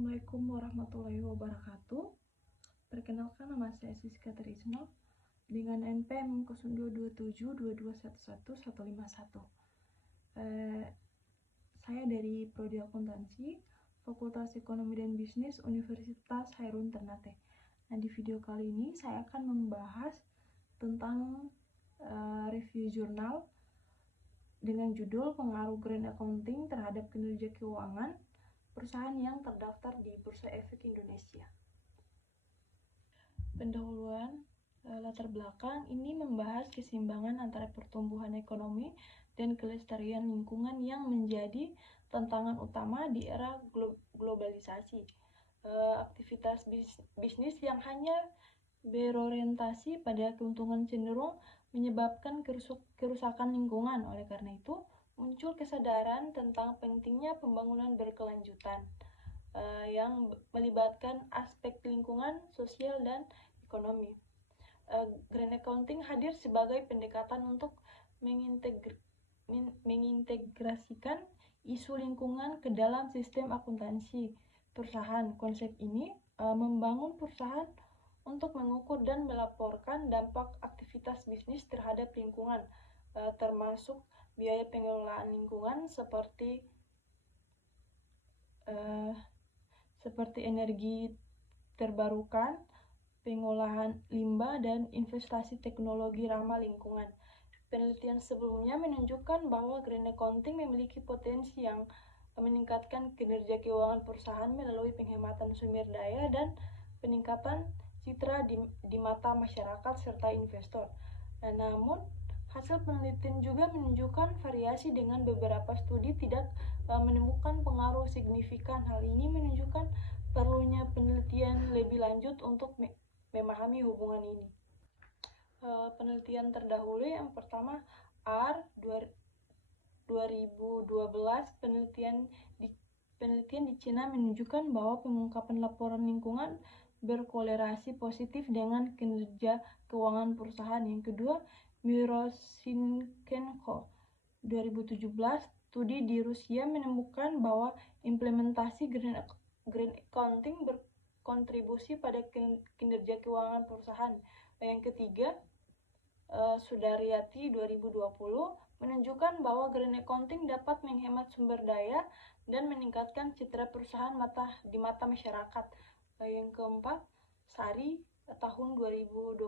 Assalamualaikum warahmatullahi wabarakatuh. Perkenalkan, nama saya Siska Trisno dengan NPM 022722111151. Saya dari Prodi Akuntansi, Fakultas Ekonomi dan Bisnis Universitas Hairun Ternate. Nah, di video kali ini saya akan membahas tentang review jurnal dengan judul Pengaruh Green Accounting terhadap Kinerja Keuangan perusahaan yang terdaftar di Bursa Efek Indonesia. Pendahuluan latar belakang ini membahas keseimbangan antara pertumbuhan ekonomi dan kelestarian lingkungan yang menjadi tantangan utama di era globalisasi. Aktivitas bisnis yang hanya berorientasi pada keuntungan cenderung menyebabkan kerusakan lingkungan. Oleh karena itu, muncul kesadaran tentang pentingnya pembangunan berkelanjutan yang melibatkan aspek lingkungan, sosial, dan ekonomi. Green Accounting hadir sebagai pendekatan untuk mengintegrasikan isu lingkungan ke dalam sistem akuntansi perusahaan. Konsep ini membangun perusahaan untuk mengukur dan melaporkan dampak aktivitas bisnis terhadap lingkungan, termasuk biaya pengelolaan lingkungan seperti energi terbarukan, pengolahan limbah, dan investasi teknologi ramah lingkungan. Penelitian sebelumnya menunjukkan bahwa Green Accounting memiliki potensi yang meningkatkan kinerja keuangan perusahaan melalui penghematan sumber daya dan peningkatan citra di mata masyarakat serta investor. Namun, hasil penelitian juga menunjukkan variasi dengan beberapa studi tidak menemukan pengaruh signifikan. Hal ini menunjukkan perlunya penelitian lebih lanjut untuk memahami hubungan ini. Penelitian terdahulu yang pertama R 2012, penelitian di Cina menunjukkan bahwa pengungkapan laporan lingkungan berkolerasi positif dengan kinerja keuangan perusahaan. Yang kedua, Mirosinkenko 2017, studi di Rusia menemukan bahwa implementasi Green Accounting berkontribusi pada kinerja keuangan perusahaan. Yang ketiga, Sudaryati 2020 menunjukkan bahwa Green Accounting dapat menghemat sumber daya dan meningkatkan citra perusahaan di mata masyarakat. Yang keempat, Sari tahun 2021,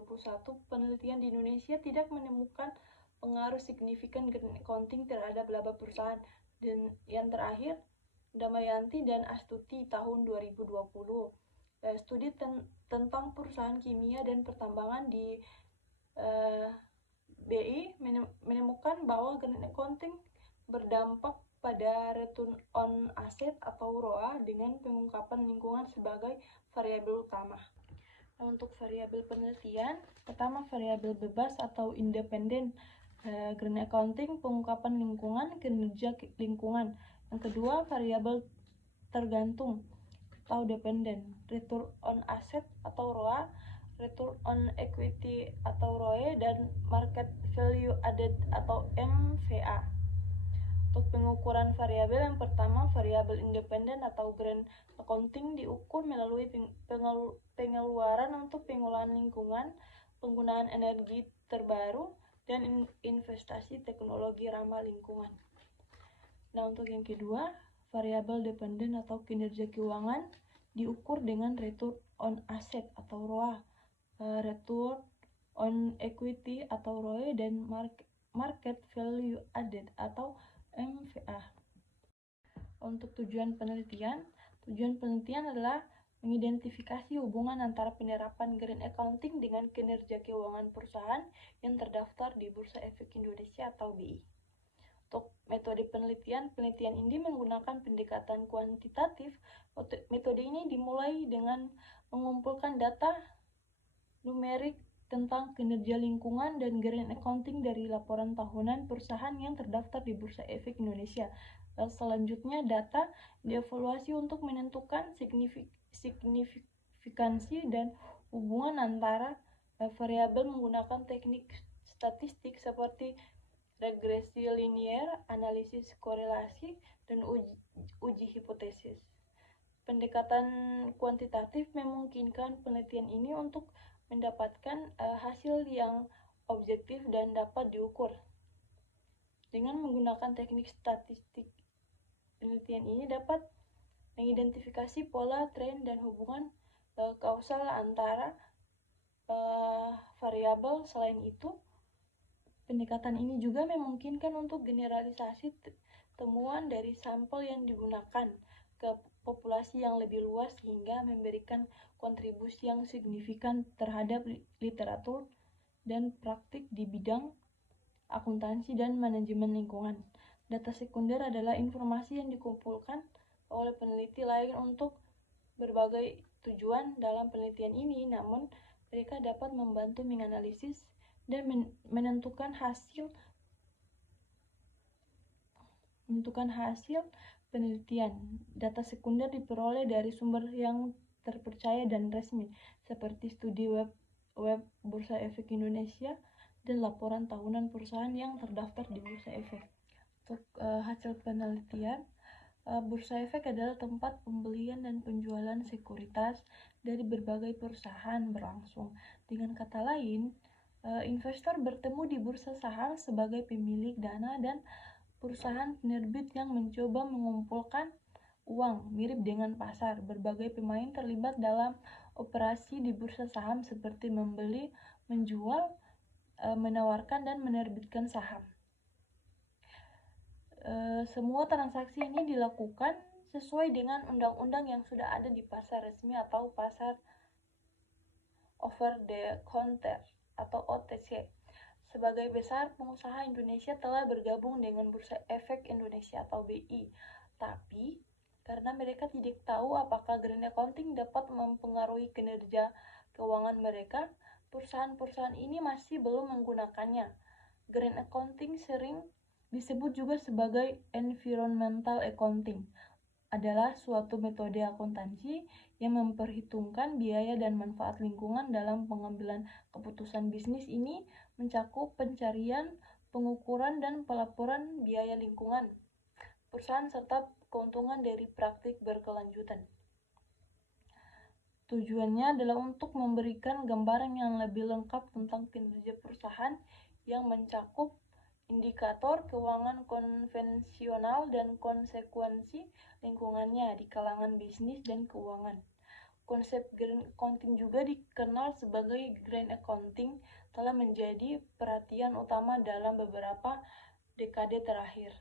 penelitian di Indonesia tidak menemukan pengaruh signifikan Green Accounting terhadap laba perusahaan. Dan yang terakhir, Damayanti dan Astuti tahun 2020, studi tentang perusahaan kimia dan pertambangan di BI menemukan bahwa Green Accounting berdampak pada return on asset atau ROA dengan pengungkapan lingkungan sebagai variabel utama. Untuk variabel penelitian, pertama variabel bebas atau independen, Green Accounting, pengungkapan lingkungan, kinerja lingkungan. Yang kedua, variabel tergantung atau dependen, return on asset atau ROA, return on equity atau ROE, dan market value added atau MVA. Untuk pengukuran variabel yang pertama, variabel independen atau Green Accounting diukur melalui pengeluaran untuk pengolahan lingkungan, penggunaan energi terbaru, dan investasi teknologi ramah lingkungan. Nah, untuk yang kedua, variabel dependen atau kinerja keuangan diukur dengan return on asset atau ROA, return on equity atau ROE, dan market value added atau MVA. Untuk tujuan penelitian adalah mengidentifikasi hubungan antara penerapan Green Accounting dengan kinerja keuangan perusahaan yang terdaftar di Bursa Efek Indonesia atau BI. Untuk metode penelitian ini menggunakan pendekatan kuantitatif. Metode ini dimulai dengan mengumpulkan data numerik tentang kinerja lingkungan dan Green Accounting dari laporan tahunan perusahaan yang terdaftar di Bursa Efek Indonesia. Selanjutnya, data dievaluasi untuk menentukan signifikansi dan hubungan antara variabel menggunakan teknik statistik seperti regresi linier, analisis korelasi, dan uji hipotesis. Pendekatan kuantitatif memungkinkan penelitian ini untuk mendapatkan hasil yang objektif dan dapat diukur. Dengan menggunakan teknik statistik, penelitian ini dapat mengidentifikasi pola, tren, dan hubungan kausal antara variabel. Selain itu, pendekatan ini juga memungkinkan untuk generalisasi temuan dari sampel yang digunakan ke populasi yang lebih luas sehingga memberikan kontribusi yang signifikan terhadap literatur dan praktik di bidang akuntansi dan manajemen lingkungan. Data sekunder adalah informasi yang dikumpulkan oleh peneliti lain untuk berbagai tujuan dalam penelitian ini, namun mereka dapat membantu menganalisis dan menentukan hasil penelitian. Data sekunder diperoleh dari sumber yang terpercaya dan resmi, seperti studi web Bursa Efek Indonesia dan laporan tahunan perusahaan yang terdaftar di Bursa Efek. Untuk hasil penelitian, Bursa Efek adalah tempat pembelian dan penjualan sekuritas dari berbagai perusahaan berlangsung. Dengan kata lain, investor bertemu di bursa saham sebagai pemilik dana dan perusahaan penerbit yang mencoba mengumpulkan uang. Mirip dengan pasar, berbagai pemain terlibat dalam operasi di bursa saham seperti membeli, menjual, menawarkan, dan menerbitkan saham. Semua transaksi ini dilakukan sesuai dengan undang-undang yang sudah ada di pasar resmi atau pasar over the counter atau OTC. Sebagai besar pengusaha Indonesia telah bergabung dengan Bursa Efek Indonesia atau BI. Tapi, karena mereka tidak tahu apakah green accounting dapat mempengaruhi kinerja keuangan mereka, perusahaan-perusahaan ini masih belum menggunakannya. Green accounting sering disebut juga sebagai environmental accounting, adalah suatu metode akuntansi yang memperhitungkan biaya dan manfaat lingkungan dalam pengambilan keputusan. Bisnis ini mencakup pencarian, pengukuran, dan pelaporan biaya lingkungan perusahaan serta keuntungan dari praktik berkelanjutan. Tujuannya adalah untuk memberikan gambaran yang lebih lengkap tentang kinerja perusahaan yang mencakup indikator keuangan konvensional dan konsekuensi lingkungannya di kalangan bisnis dan keuangan. Konsep green accounting juga dikenal sebagai green accounting telah menjadi perhatian utama dalam beberapa dekade terakhir.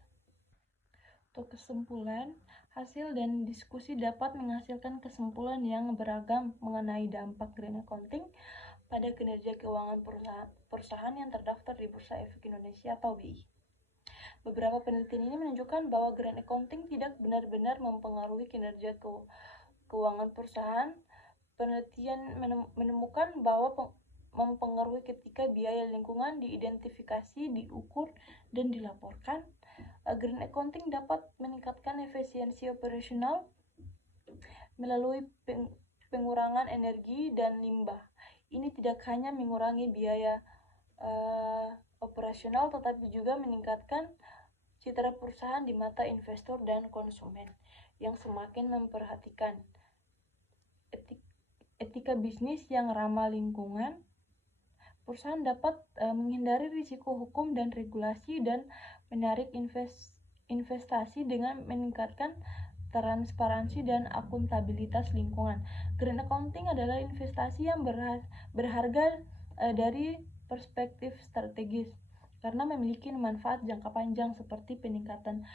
Untuk kesimpulan, hasil dan diskusi dapat menghasilkan kesimpulan yang beragam mengenai dampak green accounting pada kinerja keuangan perusahaan yang terdaftar di Bursa Efek Indonesia atau BI. Beberapa penelitian ini menunjukkan bahwa green accounting tidak benar-benar mempengaruhi kinerja keuangan perusahaan. Penelitian menemukan bahwa mempengaruhi ketika biaya lingkungan diidentifikasi, diukur, dan dilaporkan. Green accounting dapat meningkatkan efisiensi operasional melalui pengurangan energi dan limbah. Ini tidak hanya mengurangi biaya operasional, tetapi juga meningkatkan citra perusahaan di mata investor dan konsumen yang semakin memperhatikan etika bisnis yang ramah lingkungan. Perusahaan dapat menghindari risiko hukum dan regulasi dan menarik investasi dengan meningkatkan transparansi dan akuntabilitas lingkungan. Green accounting adalah investasi yang berharga dari perspektif strategis karena memiliki manfaat jangka panjang seperti peningkatan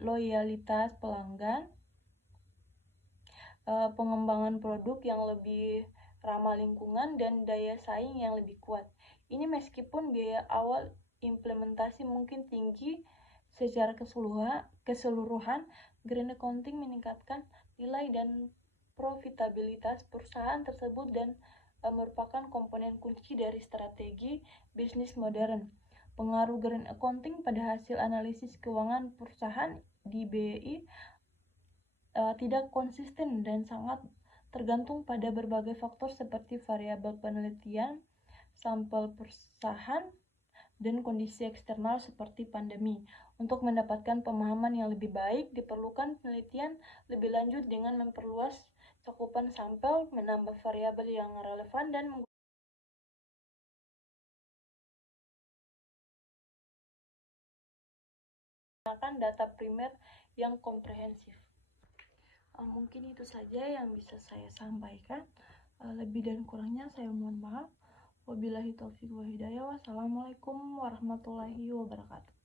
loyalitas pelanggan, pengembangan produk yang lebih ramah lingkungan, dan daya saing yang lebih kuat. Ini meskipun biaya awal implementasi mungkin tinggi, secara keseluruhan green accounting meningkatkan nilai dan profitabilitas perusahaan tersebut dan merupakan komponen kunci dari strategi bisnis modern. Pengaruh green accounting pada hasil analisis keuangan perusahaan di BI tidak konsisten dan sangat tergantung pada berbagai faktor seperti variabel penelitian, sampel perusahaan, dan kondisi eksternal seperti pandemi. Untuk mendapatkan pemahaman yang lebih baik, diperlukan penelitian lebih lanjut dengan memperluas cakupan sampel, menambah variabel yang relevan, dan menggunakan data primer yang komprehensif. Mungkin itu saja yang bisa saya sampaikan. Lebih dan kurangnya saya mohon maaf. Wabillahi taufiq wa hidayah. Wassalamualaikum warahmatullahi wabarakatuh.